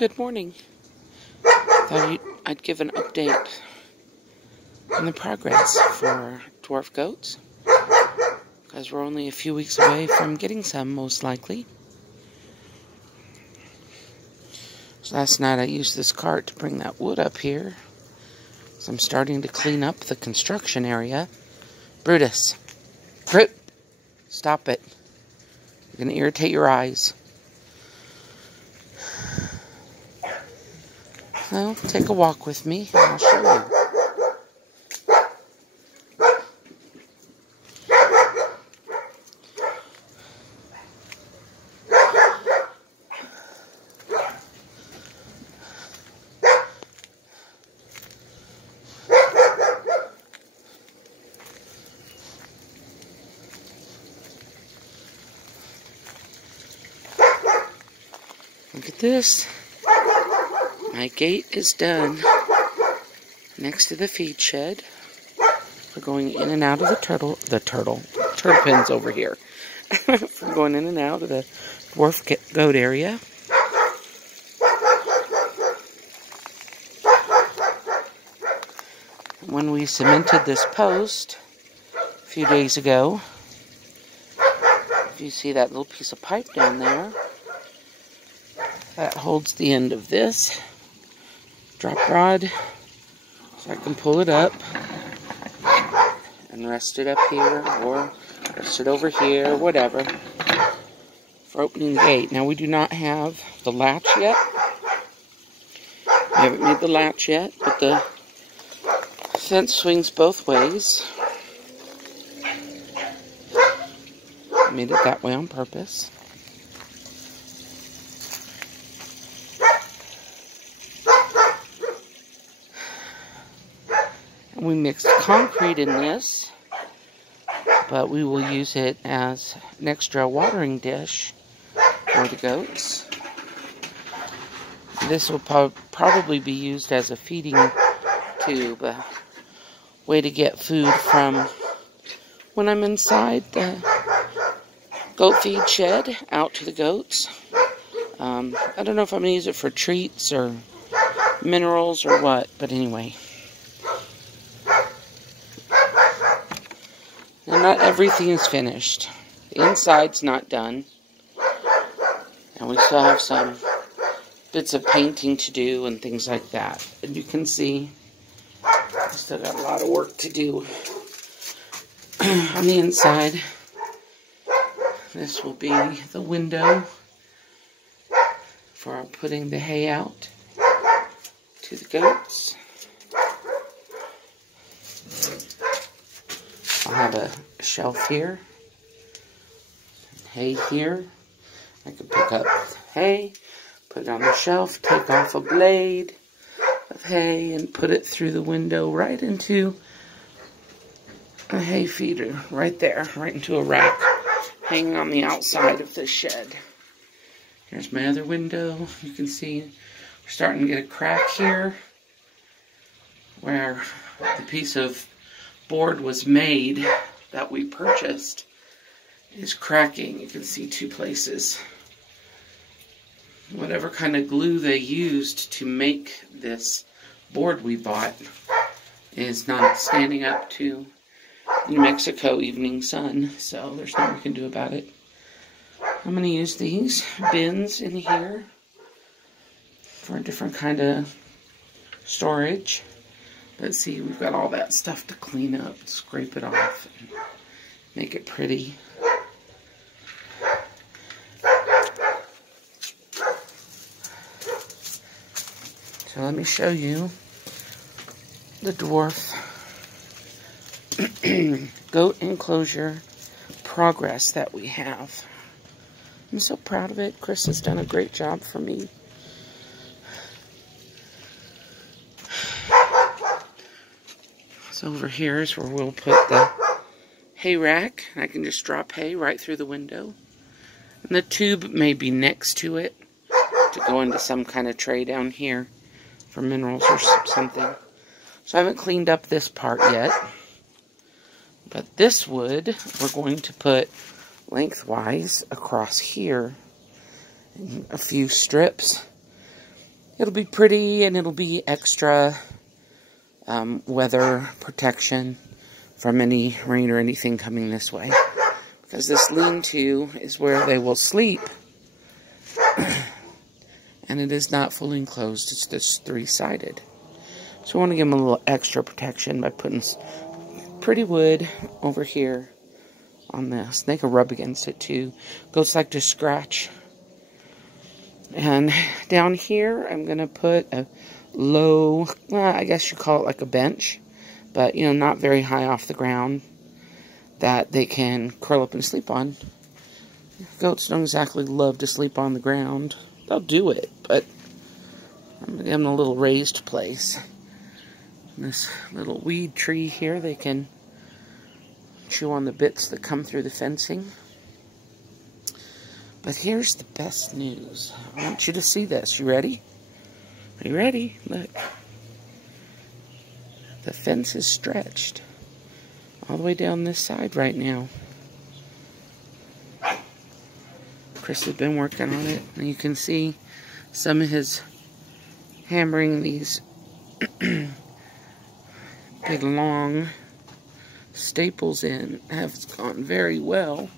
Good morning. Thought I'd give an update on the progress for dwarf goats, because we're only a few weeks away from getting some, most likely. So last night I used this cart to bring that wood up here. So I'm starting to clean up the construction area. Brutus, stop it. You're going to irritate your eyes. Well, take a walk with me and I'll show you. Look at this. My gate is done next to the feed shed for going in and out of the turtle pen's over here. For going in and out of the dwarf goat area. When we cemented this post a few days ago, if you see that little piece of pipe down there, that holds the end of this drop rod, so I can pull it up and rest it up here, or rest it over here, whatever, for opening the gate. Now we do not have the latch yet. We haven't made the latch yet, but the fence swings both ways. I made it that way on purpose. We mixed concrete in this, but we will use it as an extra watering dish for the goats. This will probably be used as a feeding tube, a way to get food from when I'm inside the goat feed shed out to the goats. I don't know if I'm going to use it for treats or minerals or what, but anyway. And not everything is finished. The inside's not done. And we still have some bits of painting to do and things like that. And you can see I still got a lot of work to do on the inside. This will be the window for putting the hay out to the goats. I'll have a shelf here, hay here. I can pick up hay, put it on the shelf, take off a blade of hay, and put it through the window right into a hay feeder, right there, right into a rack hanging on the outside of the shed. Here's my other window. You can see we're starting to get a crack here where the piece of board was made that we purchased is cracking. You can see two places. Whatever kind of glue they used to make this board we bought is not standing up to New Mexico evening sun, so there's nothing we can do about it. I'm going to use these bins in here for a different kind of storage. Let's see, we've got all that stuff to clean up, scrape it off, and make it pretty. So let me show you the dwarf goat enclosure progress that we have. I'm so proud of it. Chris has done a great job for me. So over here is where we'll put the hay rack. I can just drop hay right through the window. And the tube may be next to it to go into some kind of tray down here for minerals or something. So I haven't cleaned up this part yet. But this wood we're going to put lengthwise across here. A few strips it'll be pretty, and it'll be extra weather protection from any rain or anything coming this way. Because this lean-to is where they will sleep. And it is not fully enclosed. It's just 3-sided. So I want to give them a little extra protection by putting pretty wood over here on this. They can rub against it too. Goats like to scratch. And down here, I'm going to put a low, well, I guess you call it like a bench, but, you know, not very high off the ground, that they can curl up and sleep on. Goats don't exactly love to sleep on the ground. They'll do it, but I'm going to give them a little raised place. This little weed tree here, they can chew on the bits that come through the fencing. But here's the best news. I want you to see this. You ready? Are you ready? Look. The fence is stretched all the way down this side right now. Chris has been working on it, and you can see some of his hammering these big long staples in have gone very well.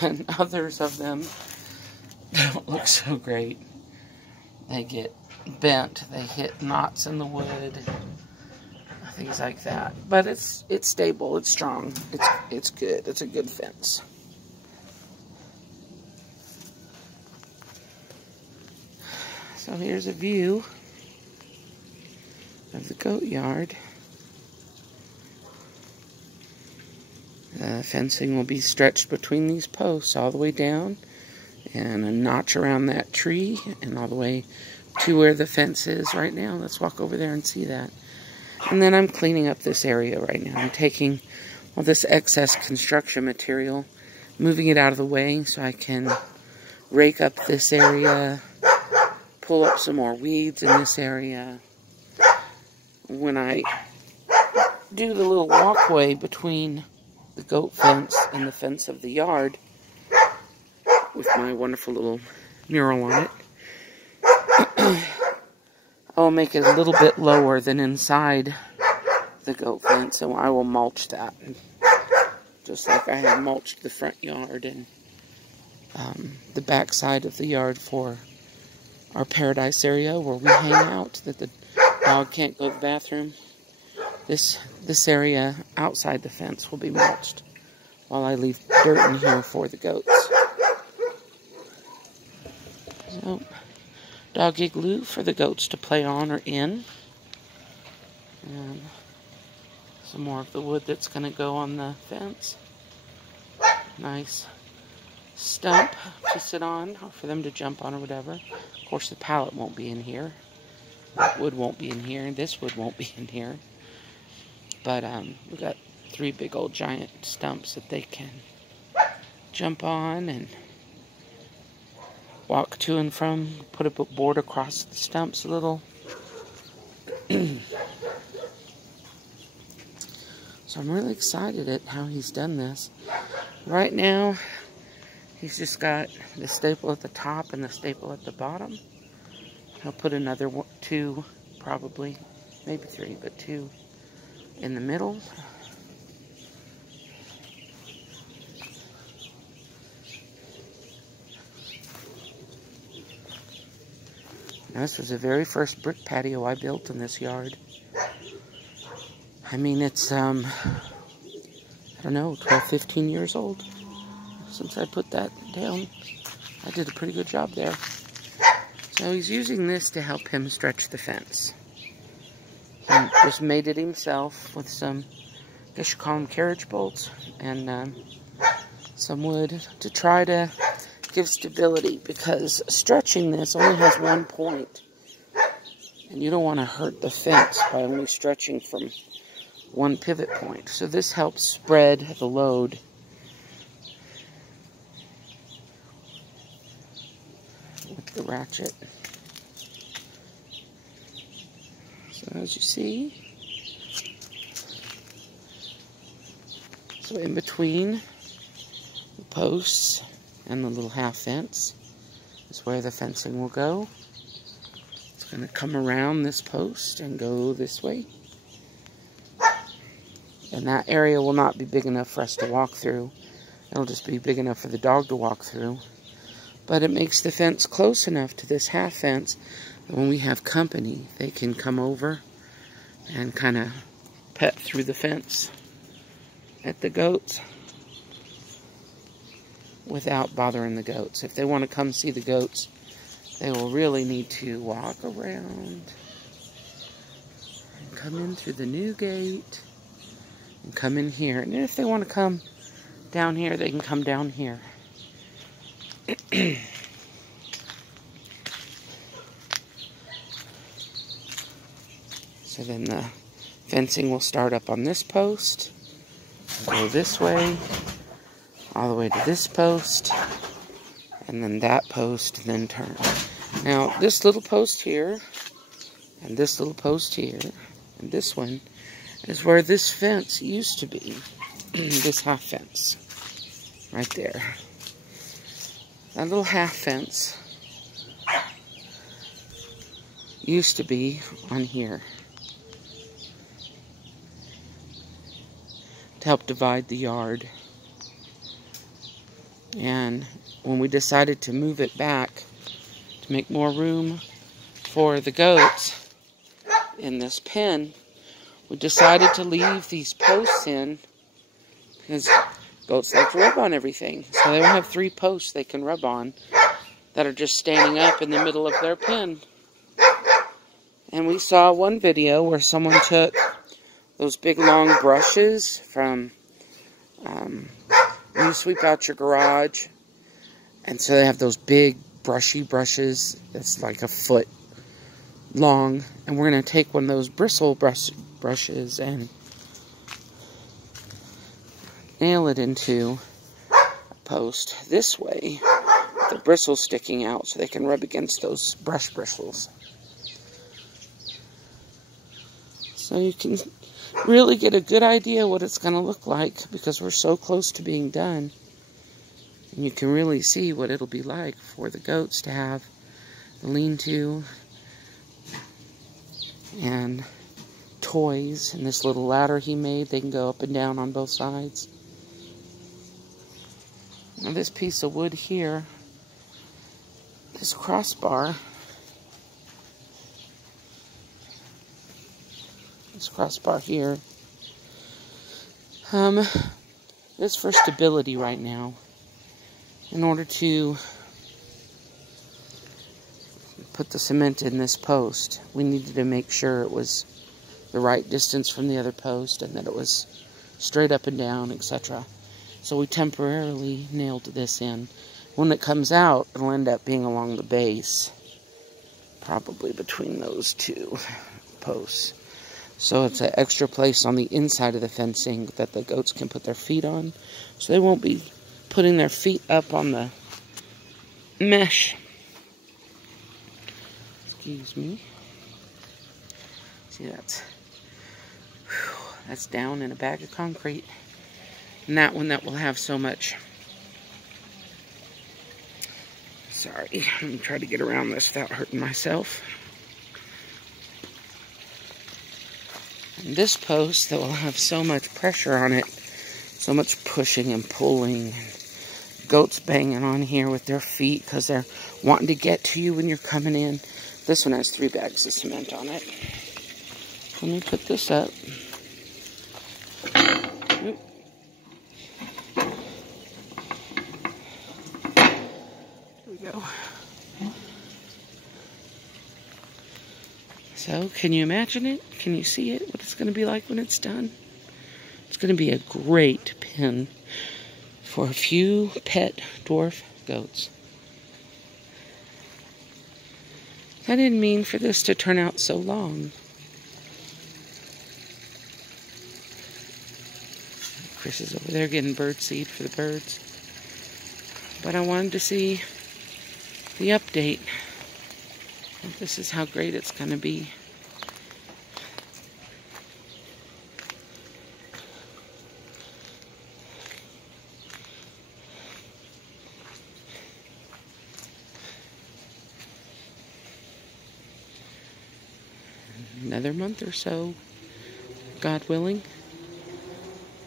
And others of them don't look so great. They get bent, they hit knots in the wood, things like that. But it's stable, it's strong, it's good, it's a good fence. So here's a view of the goat yard. The fencing will be stretched between these posts all the way down, and a notch around that tree, and all the way to where the fence is right now. Let's walk over there and see that. And then I'm cleaning up this area right now. I'm taking all this excess construction material, moving it out of the way so I can rake up this area, pull up some more weeds in this area. When I do the little walkway between the goat fence and the fence of the yard, with my wonderful little mural on it, I'll make it a little bit lower than inside the goat fence, and I will mulch that, just like I have mulched the front yard and the back side of the yard for our paradise area where we hang out, that the dog can't go to the bathroom. This area outside the fence will be mulched while I leave dirt in here for the goats. So, dog igloo for the goats to play on or in. And some more of the wood that's going to go on the fence. Nice stump to sit on, or for them to jump on or whatever. Of course, the pallet won't be in here. That wood won't be in here. This wood won't be in here. But we've got 3 big old giant stumps that they can jump on and walk to and from. Put a board across the stumps a little. So I'm really excited at how he's done this. Right now, he's just got the staple at the top and the staple at the bottom. He'll put another 2, probably, maybe 3, but 2 in the middle. Now, this was the very first brick patio I built in this yard. I mean, it's, I don't know, 12, 15 years old since I put that down. I did a pretty good job there. So he's using this to help him stretch the fence. He just made it himself with some, I guess you call them carriage bolts, and some wood to try to give stability, because stretching this only has 1 point, and you don't want to hurt the fence by only stretching from 1 pivot point. So this helps spread the load. With the ratchet. So as you see, so in between the posts and the little half fence is where the fencing will go. It's going to come around this post and go this way. And that area will not be big enough for us to walk through. It'll just be big enough for the dog to walk through. But it makes the fence close enough to this half fence that when we have company, they can come over and kind of pet through the fence at the goats without bothering the goats. If they want to come see the goats, they will really need to walk around and come in through the new gate and come in here. And if they want to come down here, they can come down here. So then the fencing will start up on this post, go this way, all the way to this post, and then that post, and then turn. Now, this little post here, and this little post here, and this one, is where this fence used to be. This half fence, right there. That little half fence used to be on here to help divide the yard. And when we decided to move it back to make more room for the goats in this pen, we decided to leave these posts in because goats like to rub on everything. So they will have 3 posts they can rub on that are just standing up in the middle of their pen. And we saw one video where someone took those big long brushes from when you sweep out your garage. And so they have those big brushy brushes that's like a foot long. And we're going to take one of those bristle brushes and nail it into a post this way, with the bristles sticking out so they can rub against those brush bristles. So you can really get a good idea what it's going to look like because we're so close to being done. And you can really see what it'll be like for the goats to have the lean-to and toys. And this little ladder he made, they can go up and down on both sides. Now this piece of wood here, this crossbar, here, is for stability right now. In order to put the cement in this post, we needed to make sure it was the right distance from the other post and that it was straight up and down, etc. So we temporarily nailed this in. When it comes out, it'll end up being along the base, probably between those 2 posts. So it's an extra place on the inside of the fencing that the goats can put their feet on. So they won't be putting their feet up on the mesh. Excuse me. See, that's down in a bag of concrete. And that one that will have so much. Sorry, let me try to get around this without hurting myself. And this post that will have so much pressure on it, so much pushing and pulling, and goats banging on here with their feet because they're wanting to get to you when you're coming in. This one has 3 bags of cement on it. Let me put this up. Oop. Here we go. So, can you imagine it? Can you see it? What it's going to be like when it's done? It's going to be a great pen for a few pet dwarf goats. I didn't mean for this to turn out so long. Chris is over there getting bird seed for the birds. But I wanted to see the update. This is how great it's going to be. another month or so, God willing,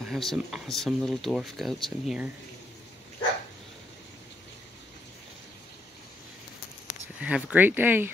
I'll have some awesome little dwarf goats in here. So have a great day.